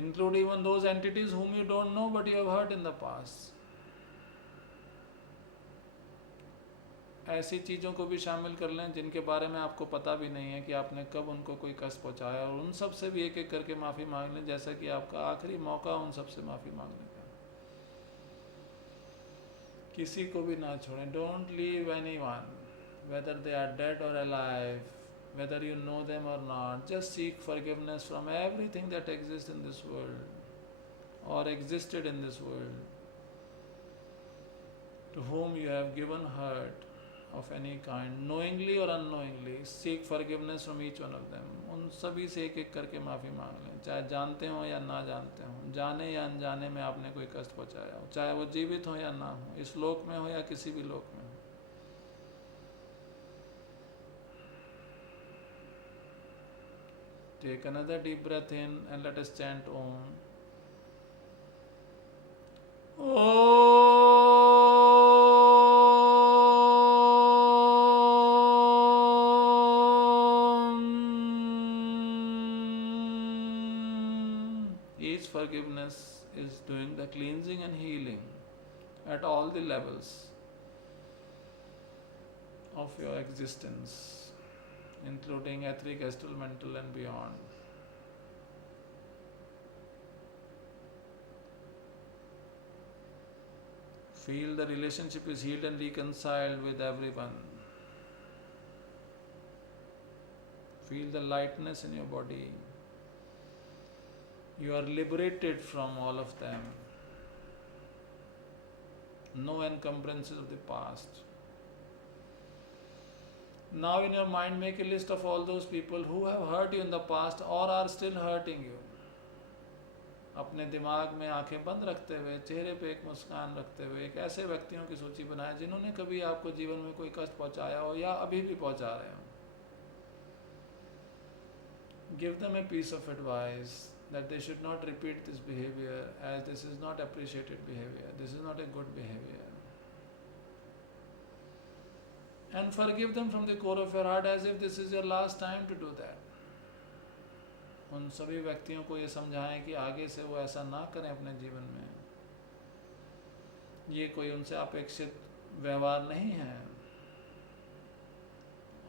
Include even those entities whom you don't know but you have hurt in the past. ऐसी चीज़ों को भी शामिल कर लें जिनके बारे में आपको पता भी नहीं है कि आपने कब उनको कोई कष्ट पहुंचाया, और उन सब से भी एक एक करके माफ़ी मांग लें, जैसा कि आपका आखिरी मौका उन सब से माफ़ी मांगने का. किसी को भी ना छोड़ें. Don't leave anyone, whether they are dead or alive, whether you know them or not. Just seek forgiveness from everything that exists in this world or existed in this world to whom you have given hurt of any kind, knowingly or unknowingly. Seek forgiveness from each one of them. उन सभी से एक एक करके माफ़ी मांग लें, चाहे जानते हो या ना जानते हो, जाने या अनजाने में आपने कोई कष्ट पहुँचाया हो, चाहे वो जीवित हो या ना हो, इस लोक में हो या किसी भी लोक में हो. Take another deep breath in and let us chant Om. Om. Each forgiveness is doing the cleansing and healing at all the levels of your existence, including etheric, astral, mental and beyond. Feel the relationship is healed and reconciled with everyone. Feel the lightness in your body. You are liberated from all of them. No encumbrances of the past. Now in your mind make a list of all those people who have hurt you in the past or are still hurting you. अपने दिमाग में आंखें बंद रखते हुए, चेहरे पे एक मुस्कान रखते हुए एक ऐसे व्यक्तियों की सूची बनाएं जिन्होंने कभी आपको जीवन में कोई कष्ट पहुंचाया हो या अभी भी पहुंचा रहे हो. Give them a piece of advice that they should not repeat this behavior, as this is not appreciated behavior, this is not a good behavior. And forgive them from the core of your heart as if this is your last time to do that. उन सभी व्यक्तियों को ये समझाएं कि आगे से वो ऐसा ना करें अपने जीवन में. ये कोई उनसे अपेक्षित व्यवहार नहीं है,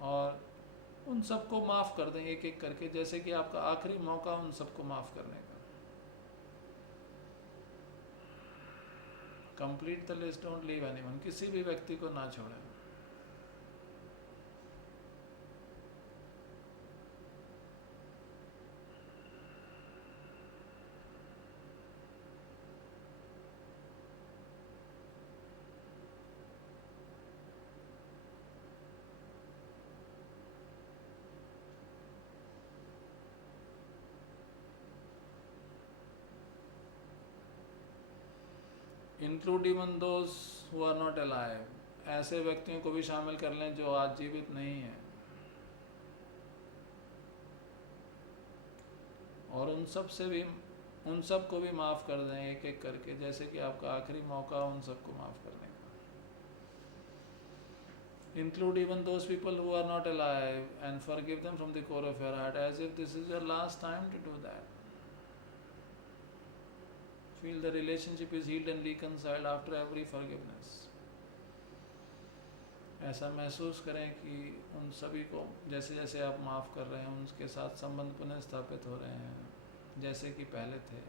और उन सबको माफ़ कर दें एक एक करके, जैसे कि आपका आखिरी मौका उन सबको माफ़ करने का. Complete the list, don't leave anyone. किसी भी व्यक्ति को ना छोड़ें. Include even those who are not alive. ऐसे व्यक्तियों को भी शामिल कर लें जो आज जीवित नहीं हैं, और उन सब को भी माफ़ कर दें एक एक करके, जैसे कि आपका आखिरी मौका उन सबको माफ़ करने का. Include even those people who are not alive and forgive them from the core of your heart as if this is your last time to do that. Feel the relationship is healed and reconciled after every forgiveness. ऐसा महसूस करें कि उन सभी को जैसे जैसे आप माफ़ कर रहे हैं उनके साथ संबंध पुनः स्थापित हो रहे हैं जैसे कि पहले थे.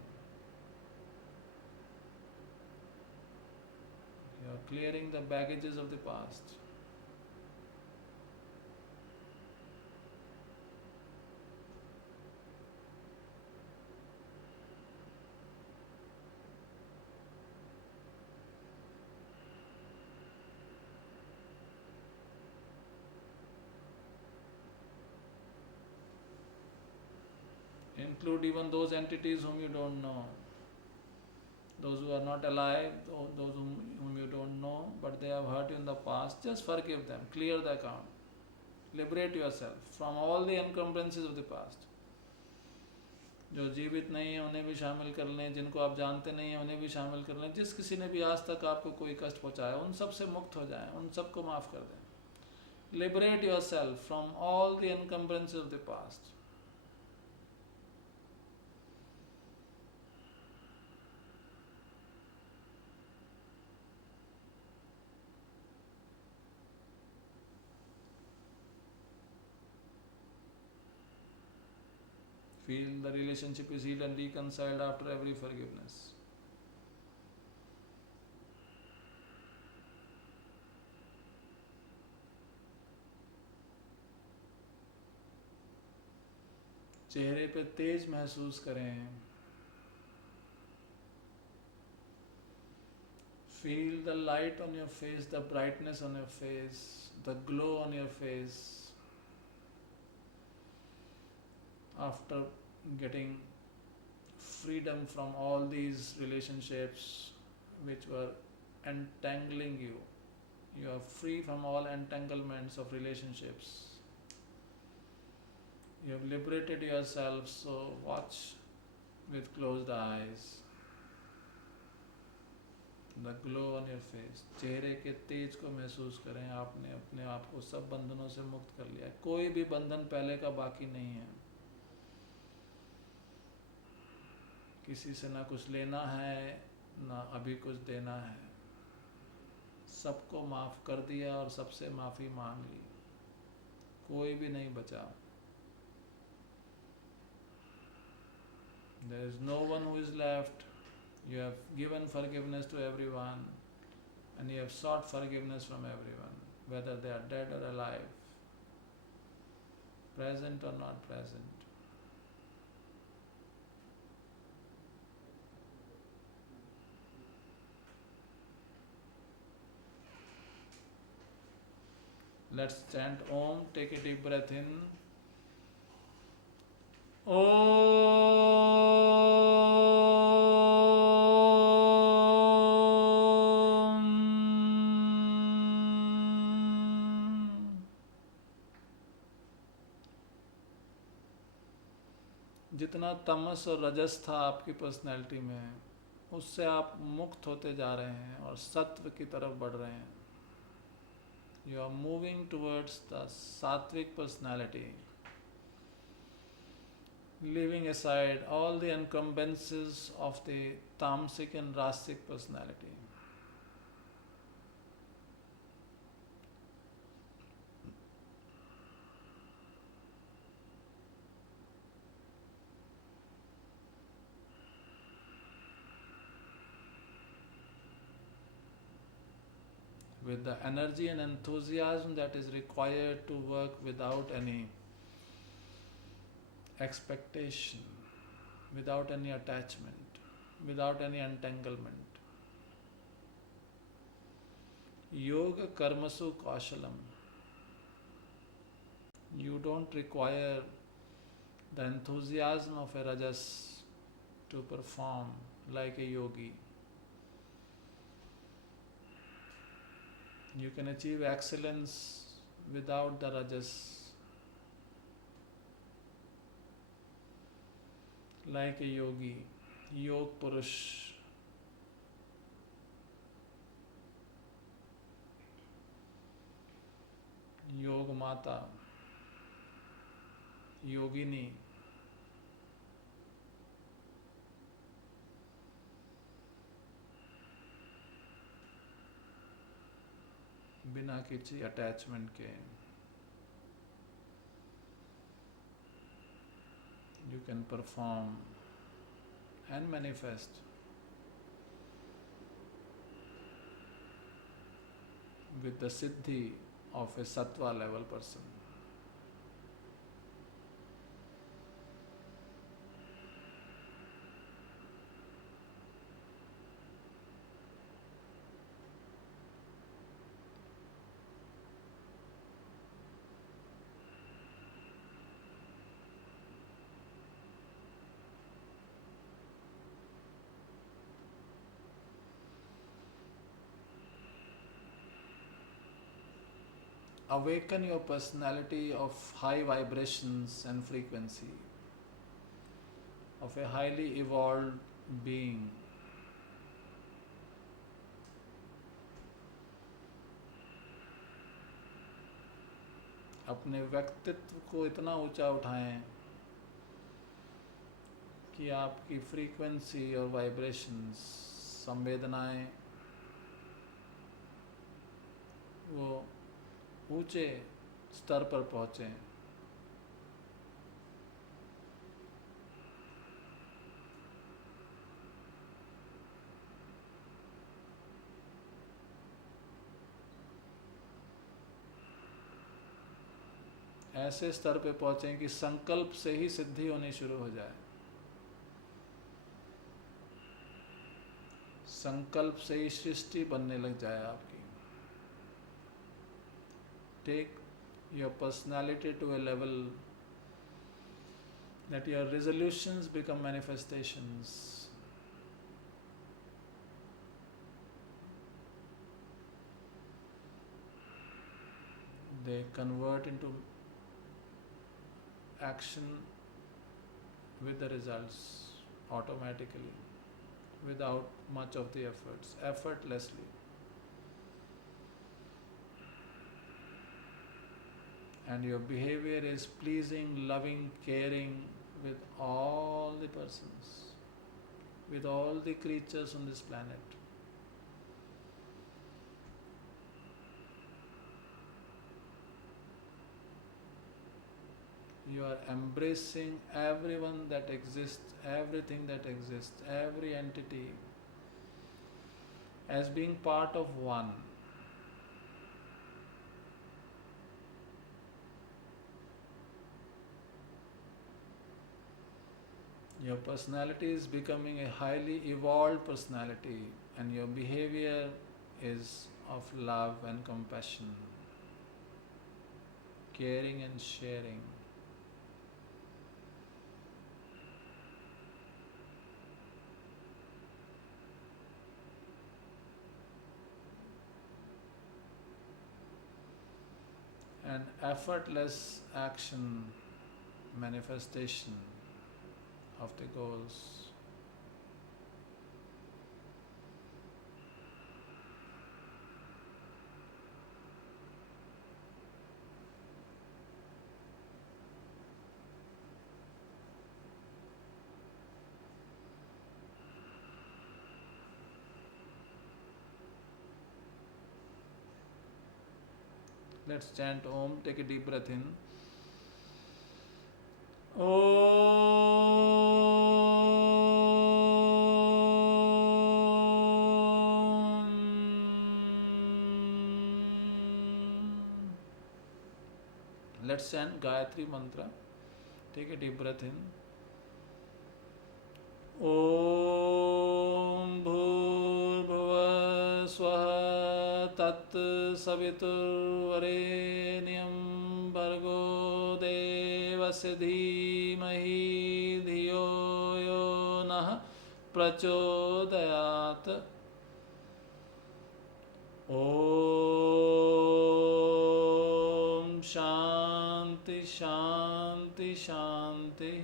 You are clearing the baggages of the past. Include even those entities whom you don't know, those who are not alive, those whom you don't know, but they have hurt you in the past. Just forgive them, clear the account, liberate yourself from all the encumbrances of the past. जो जीवित नहीं है उन्हें भी शामिल कर लें, जिनको आप जानते नहीं हैं उन्हें भी शामिल कर लें, जिस किसी ने भी आज तक आपको कोई कष्ट पहुंचाया उन सब से मुक्त हो जाएं, उन सबको माफ़ कर दें. Liberate yourself from all the encumbrances of the past. Feel the relationship is healed and reconciled after every forgiveness. चेहरे पे तेज महसूस करें. Feel the light on your face, the brightness on your face, the glow on your face after getting freedom from all these relationships which were entangling you. You are free from all entanglements of relationships. You have liberated yourself, so watch with closed eyes. The glow on your face. चेहरे के तेज को महसूस करें. आपने अपने आप को सब बंधनों से मुक्त कर लिया. कोई भी बंधन पहले का बाकी नहीं है. किसी से ना कुछ लेना है ना अभी कुछ देना है. सबको माफ़ कर दिया और सबसे माफ़ी मांग ली. कोई भी नहीं बचा. There is no one who is left. You have given forgiveness to everyone and you have sought forgiveness from everyone, whether they are dead or alive, present or not present. Let's chant Om. Take a deep breath in. Om. जितना तमस और रजस था आपकी personality में, उससे आप मुक्त होते जा रहे हैं और सत्व की तरफ बढ़ रहे हैं. You are moving towards the sattvic personality, leaving aside all the encumbrances of the tamasic and rasic personality. With the energy and enthusiasm that is required to work without any expectation, without any attachment, without any entanglement. Yoga karmasu kaushalam. You don't require the enthusiasm of a rajas to perform like a yogi. You can achieve excellence without the rajas, like a yogi, yog purush. Yog mata, yogini. बिना बिना किसी attachment के you can perform and manifest with the siddhi of a sattva level person. Awaken your personality of high vibrations and frequency, of a highly evolved being. अपने व्यक्तित्व को इतना ऊंचा उठाएं कि आपकी फ्रीक्वेंसी और वाइब्रेशंस, संवेदनाएं वो ऊंचे स्तर पर पहुंचे. ऐसे स्तर पे पहुंचे कि संकल्प से ही सिद्धि होनी शुरू हो जाए. संकल्प से ही सृष्टि बनने लग जाए आपकी. Take your personality to a level that your resolutions become manifestations. They convert into action with the results automatically, without much of the efforts, effortlessly. And your behavior is pleasing, loving, caring with all the persons, with all the creatures on this planet. You are embracing everyone that exists, everything that exists, every entity as being part of one. Your personality is becoming a highly evolved personality, and your behavior is of love and compassion, caring and sharing. An effortless action, manifestation of the goals. Let's chant Om. Take a deep breath in. Om. Let's chant Gayatri mantra. Take a deep breath in. Om Bhurbhuva Swaha Tat Saviturvarenyam Bhargo Devasya Dhimahi Dhiyo Yo Nah Prachodayat. Om Shanti Shanti Shanti.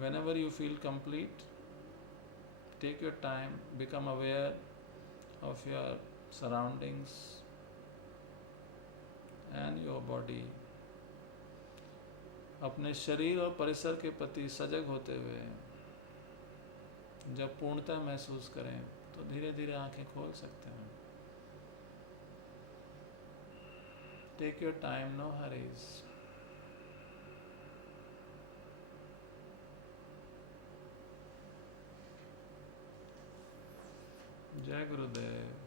Whenever you feel complete, take your time, become aware of your surroundings. and your body. अपने शरीर और परिसर के प्रति सजग होते हुए जब पूर्णता महसूस करें तो धीरे धीरे आंखें खोल सकते हैं. Take your time, no hurries. जय गुरुदेव.